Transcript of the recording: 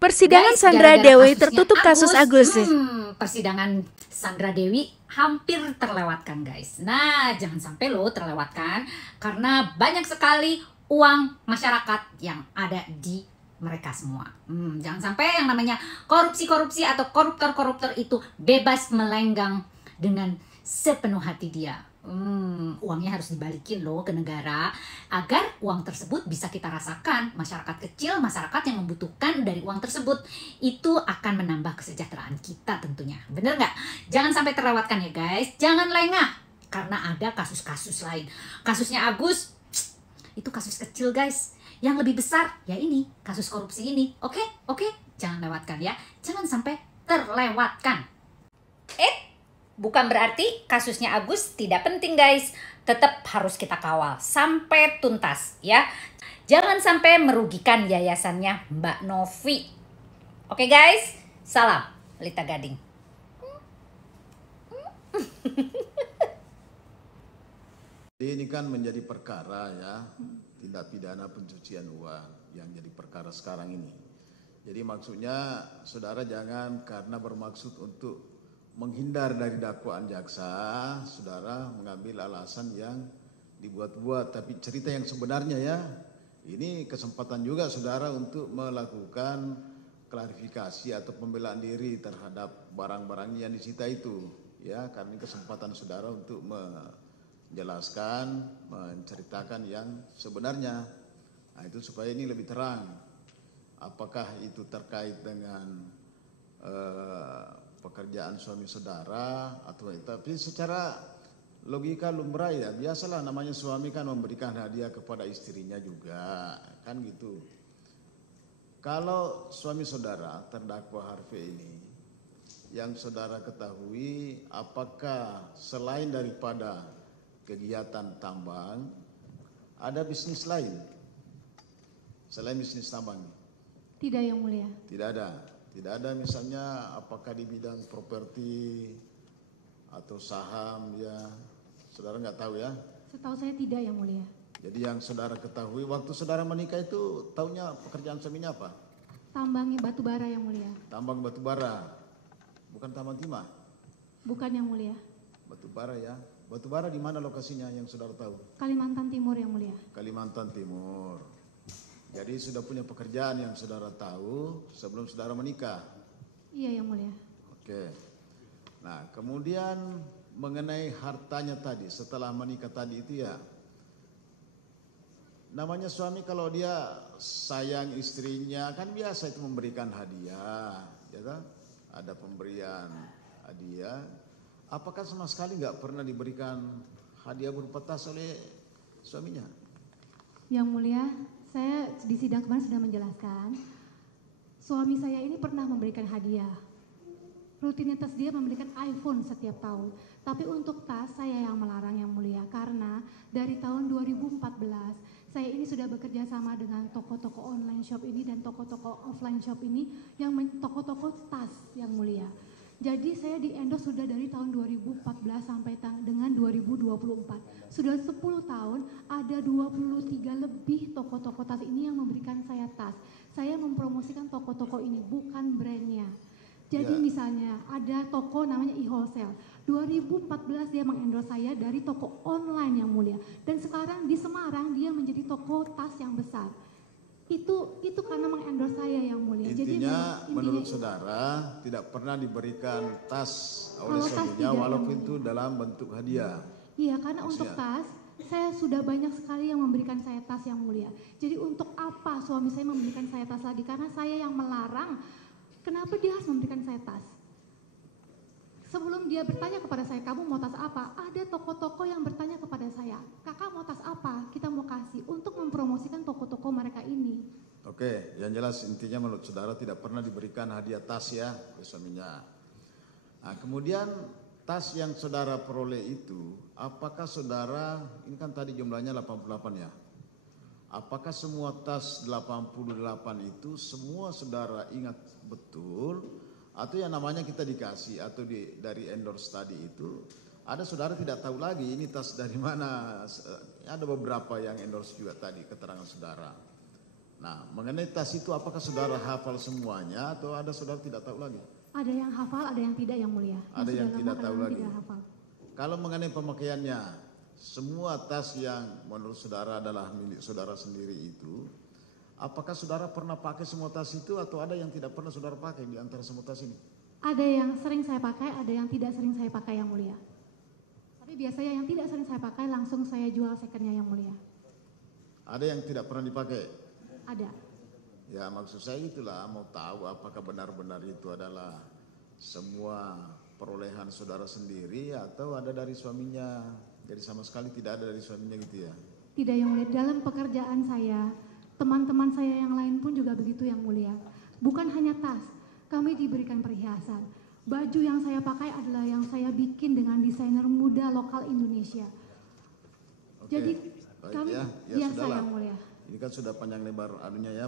Persidangan Guys, Sandra gara-gara Dewi kasusnya tertutup kasus Agus. Persidangan Sandra Dewi hampir terlewatkan guys. Nah, jangan sampai lo terlewatkan karena banyak sekali uang masyarakat yang ada di mereka semua. Jangan sampai yang namanya korupsi-korupsi atau koruptor-koruptor itu bebas melenggang dengan sepenuh hati dia. Uangnya harus dibalikin loh ke negara agar uang tersebut bisa kita rasakan. Masyarakat kecil, masyarakat yang membutuhkan dari uang tersebut, itu akan menambah kesejahteraan kita tentunya. Bener nggak? Jangan sampai terlewatkan ya guys. Jangan lengah karena ada kasus-kasus lain. Kasusnya Agus itu kasus kecil guys. Yang lebih besar ya ini kasus korupsi ini. Oke, jangan lewatkan ya. Jangan sampai terlewatkan. Bukan berarti kasusnya Agus tidak penting guys. Tetap harus kita kawal sampai tuntas ya. Jangan sampai merugikan yayasannya Mbak Novi. Oke guys, salam Lita Gading. Ini kan menjadi perkara ya, tindak pidana pencucian uang yang jadi perkara sekarang ini. Jadi maksudnya saudara jangan karena bermaksud untuk menghindar dari dakwaan jaksa, saudara mengambil alasan yang dibuat-buat. Tapi cerita yang sebenarnya ya, ini kesempatan juga saudara untuk melakukan klarifikasi atau pembelaan diri terhadap barang-barang yang disita itu. Ya, karena ini kesempatan saudara untuk menjelaskan, menceritakan yang sebenarnya. Nah, itu supaya ini lebih terang. Apakah itu terkait dengan pekerjaan suami saudara atau tapi secara logika lumrah ya biasalah, namanya suami kan memberikan hadiah kepada istrinya juga kan gitu. Kalau suami saudara terdakwa Harvey ini yang saudara ketahui, apakah selain daripada kegiatan tambang ada bisnis lain selain bisnis tambang? Tidak yang mulia. Tidak ada. Tidak ada misalnya apakah di bidang properti atau saham ya, saudara nggak tahu ya? Setahu saya tidak yang mulia. Jadi yang saudara ketahui waktu saudara menikah itu tahunya pekerjaan suaminya apa? Tambangnya batu bara yang mulia. Tambang batu bara, bukan tambang timah? Bukan yang mulia. Batu bara ya. Batu bara di mana lokasinya yang saudara tahu? Kalimantan Timur yang mulia. Kalimantan Timur. Jadi sudah punya pekerjaan yang saudara tahu sebelum saudara menikah? Iya yang mulia. Oke. Nah kemudian mengenai hartanya tadi setelah menikah tadi itu ya, namanya suami kalau dia sayang istrinya kan biasa itu memberikan hadiah, ya kan? Ada pemberian hadiah. Apakah sama sekali nggak pernah diberikan hadiah berupa tas oleh suaminya? Yang mulia, saya di sidang kemarin sudah menjelaskan, suami saya ini pernah memberikan hadiah. Rutinitas dia memberikan iPhone setiap tahun. Tapi untuk tas saya yang melarang yang mulia, karena dari tahun 2014 saya ini sudah bekerja sama dengan toko-toko online shop ini dan toko-toko offline shop ini yang toko-toko tas yang mulia. Jadi saya di endorse sudah dari tahun 2014 sampai dengan 2024. Sudah 10 tahun ada 23 lebih toko-toko tas ini yang memberikan saya tas. Saya mempromosikan toko-toko ini, bukan brandnya. Jadi misalnya ada toko namanya e-wholesale. 2014 dia mengendorse saya dari toko online yang mulia. Dan sekarang di Semarang dia menjadi toko tas yang besar. Itu karena mengendorse saya yang mulia. Intinya menurut saudara tidak pernah diberikan tas oleh suaminya walaupun itu dalam bentuk hadiah. Iya, karena maksudnya, untuk tas saya sudah banyak sekali yang memberikan saya tas yang mulia. Jadi untuk apa suami saya memberikan saya tas lagi? Karena saya yang melarang. Kenapa dia harus memberikan saya tas? Sebelum dia bertanya kepada saya, kamu mau tas apa? Ada toko-toko yang bertanya kepada saya, kakak mau tas apa? Kita mau kasih untuk mempromosikan toko-toko mereka ini. Oke, yang jelas intinya menurut saudara tidak pernah diberikan hadiah tas ya ke suaminya. Nah, kemudian tas yang saudara peroleh itu, apakah saudara, ini kan tadi jumlahnya 88 ya. Apakah semua tas 88 itu semua saudara ingat betul? Atau yang namanya kita dikasih atau dari endorse tadi itu ada saudara tidak tahu lagi ini tas dari mana. Ada beberapa yang endorse juga tadi keterangan saudara. Nah, mengenai tas itu apakah saudara hafal semuanya atau ada saudara tidak tahu lagi? Ada yang hafal, ada yang tidak yang mulia. Ada yang tidak tahu lagi. Tidak hafal. Kalau mengenai pemakaiannya, semua tas yang menurut saudara adalah milik saudara sendiri itu, apakah saudara pernah pakai semua tas itu atau ada yang tidak pernah saudara pakai di antara semua tas ini? Ada yang sering saya pakai, ada yang tidak sering saya pakai yang mulia. Tapi biasanya yang tidak sering saya pakai langsung saya jual secondnya yang mulia. Ada yang tidak pernah dipakai? Ada. Ya maksud saya itulah, mau tahu apakah benar-benar itu adalah semua perolehan saudara sendiri atau ada dari suaminya. Jadi sama sekali tidak ada dari suaminya gitu ya? Tidak yang mulia, dalam pekerjaan saya, teman-teman saya yang lain pun juga begitu yang mulia. Bukan hanya tas, kami diberikan perhiasan. Baju yang saya pakai adalah yang saya bikin dengan desainer muda lokal Indonesia. Oke, Jadi baik kami ya biasa sudahlah. yang mulia. Ini kan sudah panjang lebar anunya ya.